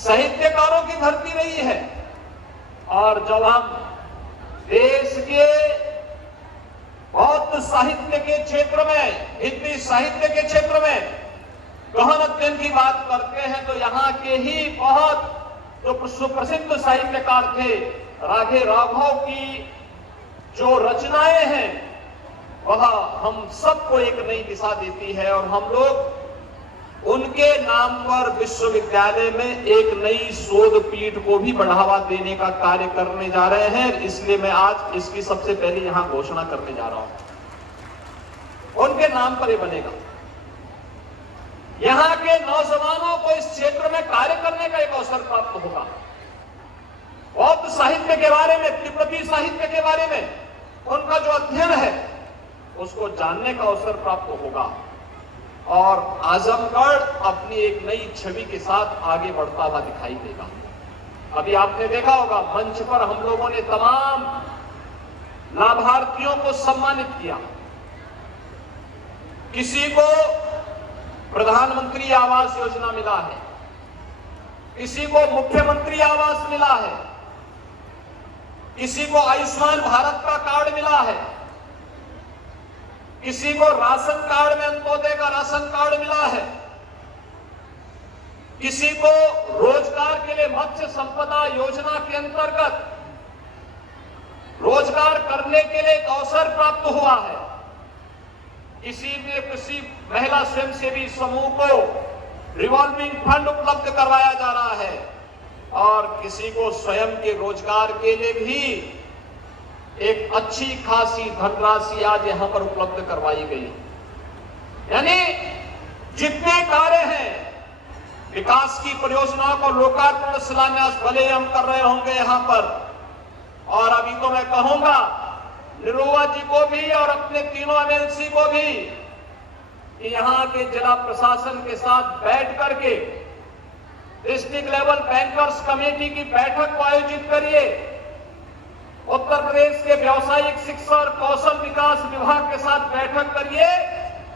साहित्यकारों की धरती रही है। और जब हम देश के बौद्ध साहित्य के क्षेत्र में, हिंदी साहित्य के क्षेत्र में गहन अध्ययन की बात करते हैं तो यहाँ के ही बहुत जो सुप्रसिद्ध साहित्यकार थे, राघे राघव की जो रचनाएं हैं वह हम सबको एक नई दिशा देती है। और हम लोग उनके नाम पर विश्वविद्यालय में एक नई शोध पीठ को भी बढ़ावा देने का कार्य करने जा रहे हैं। इसलिए मैं आज इसकी सबसे पहले यहां घोषणा करने जा रहा हूं। उनके नाम पर ये बनेगा। यहां के नौजवानों को इस क्षेत्र में कार्य करने का एक अवसर प्राप्त होगा। बौद्ध साहित्य के बारे में, तिब्बती साहित्य के बारे में उनका जो अध्ययन है उसको जानने का अवसर प्राप्त होगा। और आजमगढ़ अपनी एक नई छवि के साथ आगे बढ़ता हुआ दिखाई देगा। अभी आपने देखा होगा मंच पर हम लोगों ने तमाम लाभार्थियों को सम्मानित किया। किसी को प्रधानमंत्री आवास योजना मिला है, किसी को मुख्यमंत्री आवास मिला है, किसी को आयुष्मान भारत का कार्ड मिला है, किसी को राशन कार्ड में अंत्योदय का राशन कार्ड मिला है, किसी को रोजगार के लिए मत्स्य संपदा योजना के अंतर्गत रोजगार करने के लिए एक अवसर प्राप्त हुआ है, किसी महिला स्वयंसेवी समूह को रिवॉल्विंग फंड उपलब्ध करवाया जा रहा है और किसी को स्वयं के रोजगार के लिए भी एक अच्छी खासी धनराशि आज यहां पर उपलब्ध करवाई गई। यानी जितने कार्य हैं, विकास की परियोजनाओं को लोकार्पण शिलान्यास भले हम कर रहे होंगे यहां पर। और अभी तो मैं कहूंगा निरुआ जी को भी और अपने तीनों एमएलसी को भी कि यहां के जिला प्रशासन के साथ बैठ करके डिस्ट्रिक्ट लेवल बैंकर्स कमेटी की बैठक को आयोजित करिए। उत्तर प्रदेश के व्यावसायिक शिक्षा और कौशल विकास विभाग के साथ बैठक करिए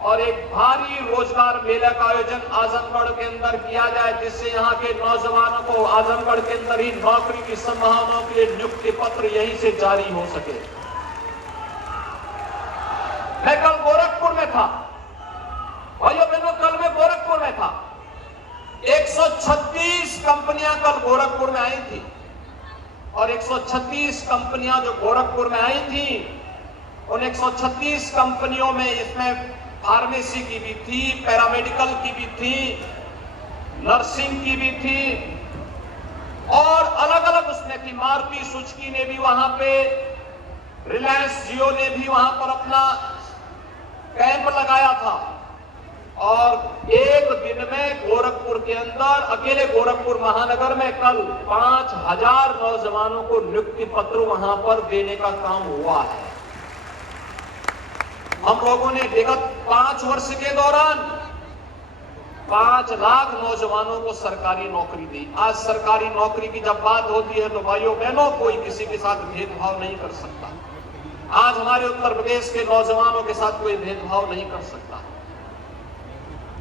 और एक भारी रोजगार मेले का आयोजन आजमगढ़ के अंदर किया जाए, जिससे यहाँ के नौजवानों को आजमगढ़ के अंदर ही नौकरी की संभावनाओं के लिए नियुक्ति पत्र यहीं से जारी हो सके। मैं कल गोरखपुर में था, भाइयों बहनों, कल मैं गोरखपुर में था। 136 कंपनियां कल गोरखपुर में आई थी और 136 कंपनियां जो गोरखपुर में आई थी उन 136 कंपनियों में इसमें फार्मेसी की भी थी, पैरामेडिकल की भी थी, नर्सिंग की भी थी और अलग अलग उसमें थी। मारुति सुजुकी ने भी वहां पे, रिलायंस जियो ने भी वहां पर अपना कैंप लगाया था। और एक दिन में गोरखपुर के अंदर, अकेले गोरखपुर महानगर में कल 5000 नौजवानों को नियुक्ति पत्र वहां पर देने का काम हुआ है। हम लोगों ने विगत 5 वर्ष के दौरान 5 लाख नौजवानों को सरकारी नौकरी दी। आज सरकारी नौकरी की जब बात होती है तो भाइयों बहनों, कोई किसी के साथ भेदभाव नहीं कर सकता। आज हमारे उत्तर प्रदेश के नौजवानों के साथ कोई भेदभाव नहीं कर सकता।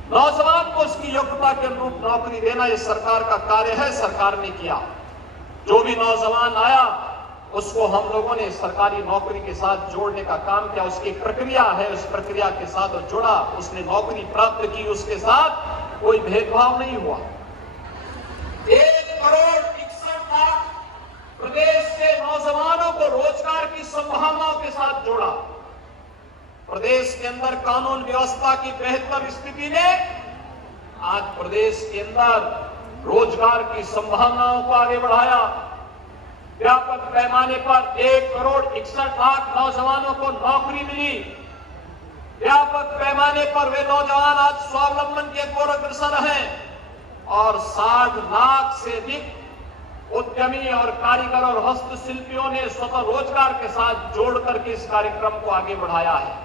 नौजवान को उसकी योग्यता के अनुरूप नौकरी देना ये सरकार का कार्य है, सरकार ने किया। जो भी नौजवान आया उसको हम लोगों ने सरकारी नौकरी के साथ जोड़ने का काम किया। उसकी प्रक्रिया है, उस प्रक्रिया के साथ जुड़ा, उसने नौकरी प्राप्त की, उसके साथ कोई भेदभाव नहीं हुआ। 1 करोड़ 61 लाख प्रदेश के नौजवानों को रोजगार की संभावनाओं के साथ जोड़ा। प्रदेश के अंदर कानून व्यवस्था की बेहतर स्थिति ने आज प्रदेश के अंदर रोजगार की संभावनाओं को आगे बढ़ाया। व्यापक पैमाने पर 1 करोड़ 61 लाख नौजवानों को नौकरी मिली। व्यापक पैमाने पर वे नौजवान आज स्वावलंबन के ओर अग्रसर हैं और 60 लाख से अधिक उद्यमी और कारीगर और हस्तशिल्पियों ने स्वतः रोजगार के साथ जोड़ करके इस कार्यक्रम को आगे बढ़ाया है।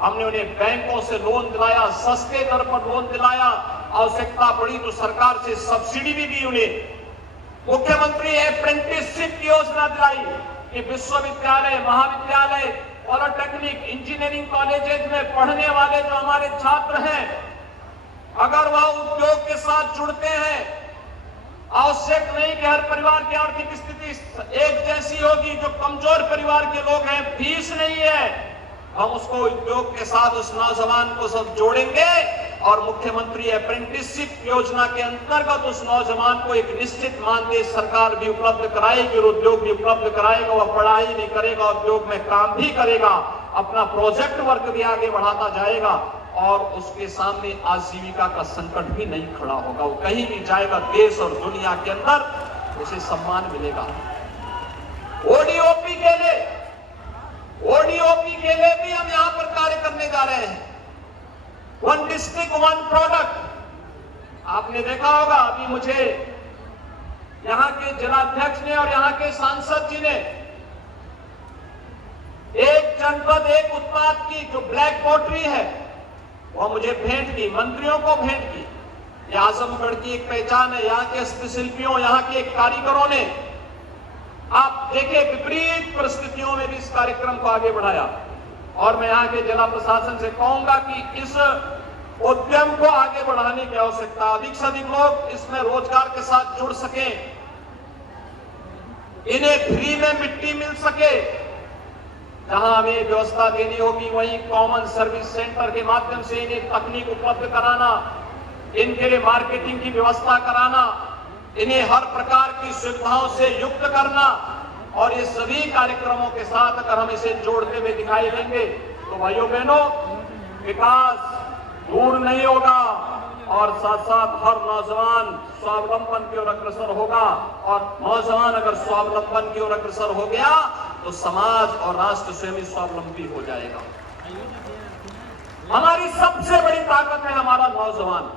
हमने उन्हें बैंकों से लोन दिलाया, सस्ते दर पर लोन दिलाया, आवश्यकता पड़ी तो सरकार से सब्सिडी भी दी उन्हें। मुख्यमंत्री अप्रेंटिसशिप की योजना दिलाई कि विश्वविद्यालय, महाविद्यालय, पॉलिटेक्निक, इंजीनियरिंग कॉलेजेस में पढ़ने वाले जो हमारे छात्र हैं, अगर वह उद्योग के साथ जुड़ते हैं आवश्यक नहीं कि हर परिवार की आर्थिक स्थिति एक जैसी होगी। जो कमजोर परिवार के लोग हैं, फीस नहीं है, हम उसको उद्योग के साथ उस नौजवान को सब जोड़ेंगे और मुख्यमंत्री अप्रेंटिसशिप योजना के अंतर्गत उस नौजवान को एक निश्चित मानदेय सरकार भी उपलब्ध कराएगी और उद्योग भी उपलब्ध कराएगा। वह पढ़ाई नहीं करेगा, उद्योग में काम भी करेगा, अपना प्रोजेक्ट वर्क भी आगे बढ़ाता जाएगा और उसके सामने आजीविका का संकट भी नहीं खड़ा होगा। वो कहीं भी जाएगा, देश और दुनिया के अंदर उसे सम्मान मिलेगा। ओडीओपी के लिए भी हम यहां पर कार्य करने जा रहे हैं। वन डिस्ट्रिक्ट वन प्रोडक्ट, आपने देखा होगा, अभी मुझे यहां के जिलाध्यक्ष ने और यहां के सांसद जी ने एक जनपद एक उत्पाद की जो ब्लैक पोट्री है वो मुझे भेंट की, मंत्रियों को भेंट की। यह आजमगढ़ की एक पहचान है, यहाँ के हस्तशिल्पियों, यहाँ के कारीगरों ने, आप देखिए, विपरीत परिस्थितियों में भी इस कार्यक्रम को आगे बढ़ाया। और मैं यहाँ के जिला प्रशासन से कहूंगा कि इस उद्यम को आगे बढ़ाने की आवश्यकता, अधिक से अधिक लोग इसमें रोजगार के साथ जुड़ सके, इन्हें फ्री में मिट्टी मिल सके। जहां हमें व्यवस्था देनी होगी वहीं कॉमन सर्विस सेंटर के माध्यम से इन्हें तकनीक उपलब्ध कराना, इनके लिए मार्केटिंग की व्यवस्था कराना, इन्हें हर प्रकार की सुविधाओं से युक्त करना। और ये सभी कार्यक्रमों के साथ अगर हम इसे जोड़ते हुए दिखाई देंगे तो भाइयों बहनों, विकास दूर नहीं होगा और साथ साथ हर नौजवान स्वावलंबन की ओर अग्रसर होगा। और नौजवान अगर स्वावलंबन की ओर अग्रसर हो गया तो समाज और राष्ट्र स्वयं ही स्वावलंबी हो जाएगा। हमारी सबसे बड़ी ताकत है हमारा नौजवान।